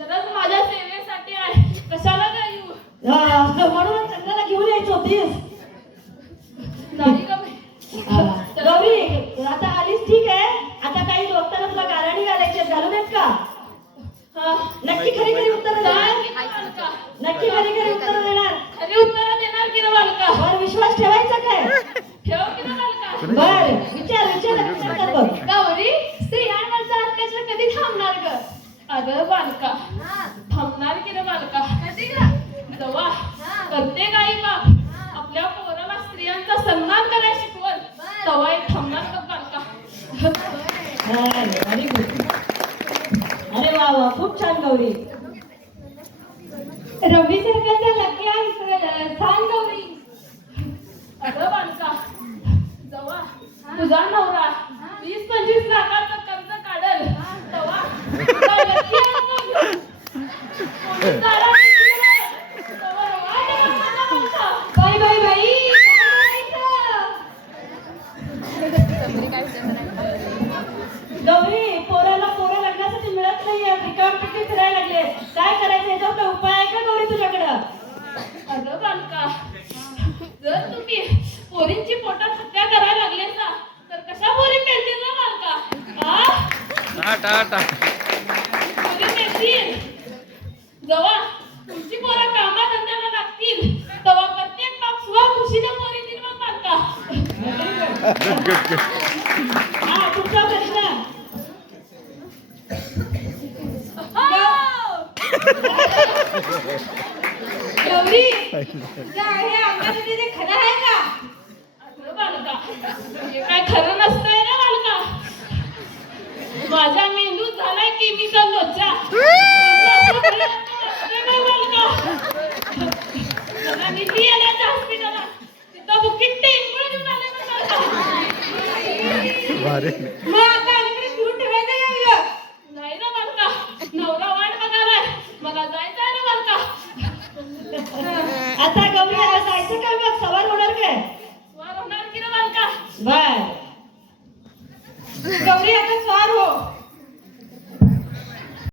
चंद्रच माझ्या सेवेसाठी आहे, कशाला काय येऊ? म्हणून चंद्राला घेऊन यायची होतीस. नाही का बाई? गौरी आता आलीस ठीक आहे. आता काही दोस्तांना तुला गाराणी घालायची घालू देत का? नक्की खरी खरी उत्तर देणार? नक्की खरी खरी उत्तर देणार? खरी उत्तर देणार की रे बालका? बर विश्वास ठेवायचा काय? ठेव की रे बालका? बर विचार कर बघ. गौरी, स्त्रियांवरचा अत्याचार कधी थांबणार ग? अगं बालका, थांबणार की रे बालका? कधी ग? जेव्हा प्रत्येक आई बाप आपल्या पोराला स्त्रियांचा सन्मान करायला शिकवल, तेव्हा एक थांबणार का बालका? Very good. अरे वा वा खूप छान गौरी. रवी सरकारचा लकी आहे छान गौरी. अगं बालका, जेव्हा तुझा नवरा 20-25 लाखाचं कर्ज काढल, तेव्हा तुझा लकी आहे बघ. पोलीस दारात गेलं, तेव्हा रवाना रवाना बालका. बाई बाई बाई, काय गौरी पोरं लग्नासाठी मिळत नाहीये. रिकामटेकी फिरायला लागले. काय करायचं याच्यावर काय उपाय आहे का गौरी तुझ्याकडं? अगं बालका, जर तुम्ही पोरींची पोटात हत्या करायला लागले ना, तर कशा पोरी मिळतील ना बालका? पोरी मिळतील जेव्हा तुमची पोरं कामाधंद्याला लागतील, तेव्हा प्रत्येक बाप स्वखुशीने पोरी देईल मग बालका. हा तुमचा प्रश्न. गौरी, हे अंगामध्ये ते खरं आहे का? अगं बालका, हे काय खरं नसतंय ना बालका. माझ्या मेंदूत झालाय केमिकल लोचा. मला निधी आल्याच्या हॉस्पिटलला तिथं बुकिंग टेंगुळ घेऊन आले बालका. मग आता अलीकडे सुरू ठेवायचं का? नाही ना बालका, नवरा वाट बघालाय, मला जायचं आहे ना बालका. आता गौरी आता जायचं का मग? सवार होणार काय? स्वार होणार की रे बालका? बर गौरी आता स्वार हो.